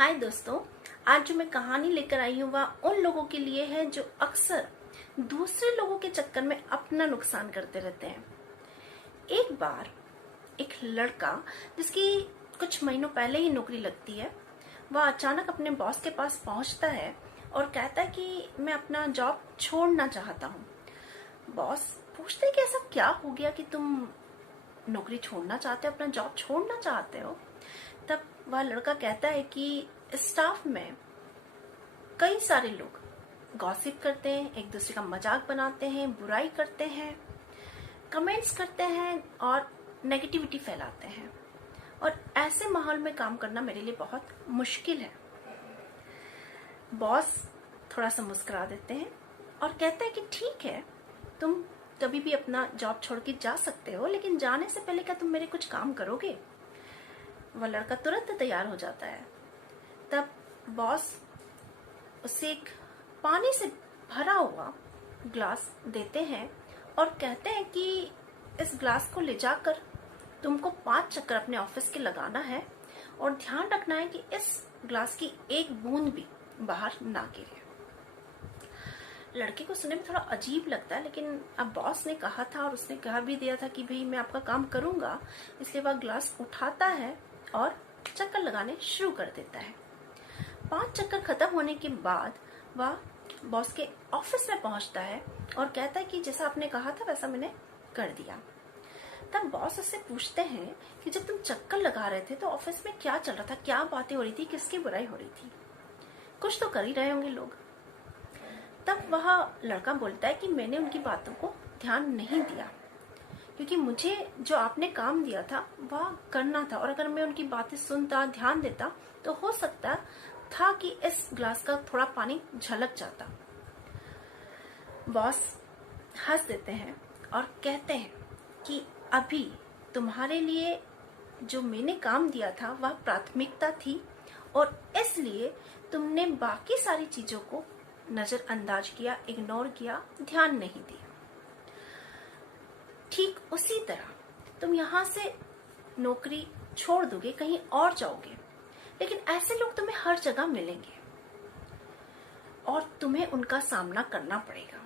हाय दोस्तों, आज जो मैं कहानी लेकर आई हूँ वह उन लोगों के लिए है जो अक्सर दूसरे लोगों के चक्कर में अपना नुकसान करते रहते हैं। एक बार एक लड़का जिसकी कुछ महीनों पहले ही नौकरी लगती है, वह अचानक अपने बॉस के पास पहुंचता है और कहता है कि मैं अपना जॉब छोड़ना चाहता हूँ। बॉस पूछते हैं कि ऐसा क्या हो गया कि तुम नौकरी छोड़ना चाहते हो, अपना जॉब छोड़ना चाहते हो। तब वह लड़का कहता है कि स्टाफ में कई सारे लोग गॉसिप करते हैं, एक दूसरे का मजाक बनाते हैं, बुराई करते हैं, कमेंट्स करते हैं और नेगेटिविटी फैलाते हैं, और ऐसे माहौल में काम करना मेरे लिए बहुत मुश्किल है। बॉस थोड़ा सा मुस्कुरा देते हैं और कहते हैं कि ठीक है, तुम कभी भी अपना जॉब छोड़ के जा सकते हो, लेकिन जाने से पहले क्या तुम मेरे कुछ काम करोगे। वह लड़का तुरंत तैयार हो जाता है। तब बॉस उसे एक पानी से भरा हुआ ग्लास देते हैं और कहते हैं कि इस ग्लास को ले जाकर तुमको 5 चक्कर अपने ऑफिस के लगाना है और ध्यान रखना है कि इस ग्लास की एक बूंद भी बाहर ना गिरे। लड़के को सुनने में थोड़ा अजीब लगता है, लेकिन अब बॉस ने कहा था और उसने कहा भी दिया था कि भाई मैं आपका काम करूंगा, इसलिए वह ग्लास उठाता है और चक्कर लगाने शुरू कर देता है। 5 चक्कर खत्म होने के बाद वह बॉस के ऑफिस में पहुंचता है और कहता है कि जैसा आपने कहा था वैसा मैंने कर दिया। तब बॉस उससे पूछते हैं कि जब तुम चक्कर लगा रहे थे तो ऑफिस में क्या चल रहा था, क्या बातें हो रही थी, किसकी बुराई हो रही थी, कुछ तो कर ही रहे होंगे लोग। तब वह लड़का बोलता है कि मैंने उनकी बातों को ध्यान नहीं दिया, क्योंकि मुझे जो आपने काम दिया था वह करना था, और अगर मैं उनकी बातें सुनता, ध्यान देता तो हो सकता था कि इस ग्लास का थोड़ा पानी झलक जाता। बॉस हंस देते हैं और कहते हैं कि अभी तुम्हारे लिए जो मैंने काम दिया था वह प्राथमिकता थी, और इसलिए तुमने बाकी सारी चीजों को नजरअंदाज किया, इग्नोर किया, ध्यान नहीं दिया। ठीक उसी तरह तुम यहाँ से नौकरी छोड़ दोगे, कहीं और जाओगे, लेकिन ऐसे लोग तुम्हें हर जगह मिलेंगे और तुम्हें उनका सामना करना पड़ेगा।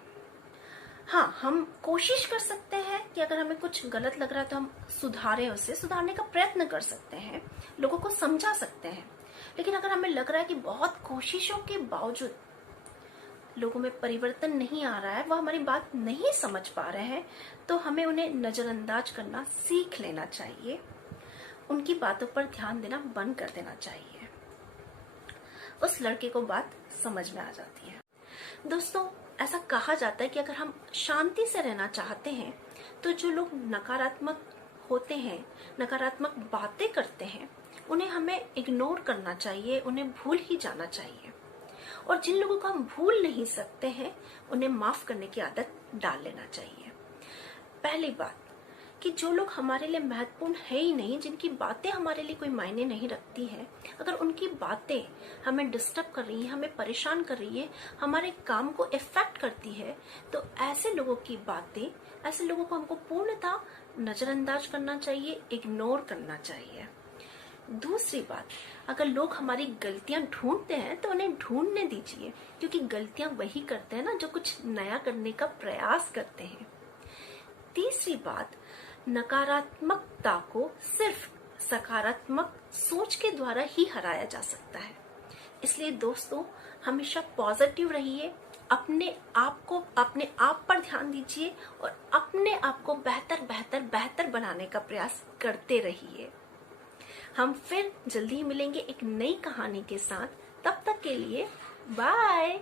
हाँ, हम कोशिश कर सकते हैं कि अगर हमें कुछ गलत लग रहा है तो हम सुधारें, उसे सुधारने का प्रयत्न कर सकते हैं, लोगों को समझा सकते हैं। लेकिन अगर हमें लग रहा है कि बहुत कोशिशों के बावजूद लोगों में परिवर्तन नहीं आ रहा है, वह हमारी बात नहीं समझ पा रहे हैं, तो हमें उन्हें नजरअंदाज करना सीख लेना चाहिए, उनकी बातों पर ध्यान देना बंद कर देना चाहिए। उस लड़के को बात समझ में आ जाती है। दोस्तों, ऐसा कहा जाता है कि अगर हम शांति से रहना चाहते हैं तो जो लोग नकारात्मक होते हैं, नकारात्मक बातें करते हैं, उन्हें हमें इग्नोर करना चाहिए, उन्हें भूल ही जाना चाहिए। और जिन लोगों को हम भूल नहीं सकते हैं उन्हें माफ करने की आदत डाल लेना चाहिए। पहली बात कि जो लोग हमारे लिए महत्वपूर्ण है ही नहीं, जिनकी बातें हमारे लिए कोई मायने नहीं रखती है, अगर उनकी बातें हमें डिस्टर्ब कर रही है, हमें परेशान कर रही है, हमारे काम को इफेक्ट करती है, तो ऐसे लोगों की बातें, ऐसे लोगों को हमको पूर्णतः नजरअंदाज करना चाहिए, इग्नोर करना चाहिए। दूसरी बात, अगर लोग हमारी गलतियां ढूंढते हैं तो उन्हें ढूंढने दीजिए, क्योंकि गलतियां वही करते हैं ना जो कुछ नया करने का प्रयास करते हैं। तीसरी बात, नकारात्मकता को सिर्फ सकारात्मक सोच के द्वारा ही हराया जा सकता है। इसलिए दोस्तों, हमेशा पॉजिटिव रहिए, अपने आप पर ध्यान दीजिए और अपने आप को बेहतर बनाने का प्रयास करते रहिए। हम फिर जल्दी ही मिलेंगे एक नई कहानी के साथ। तब तक के लिए बाय।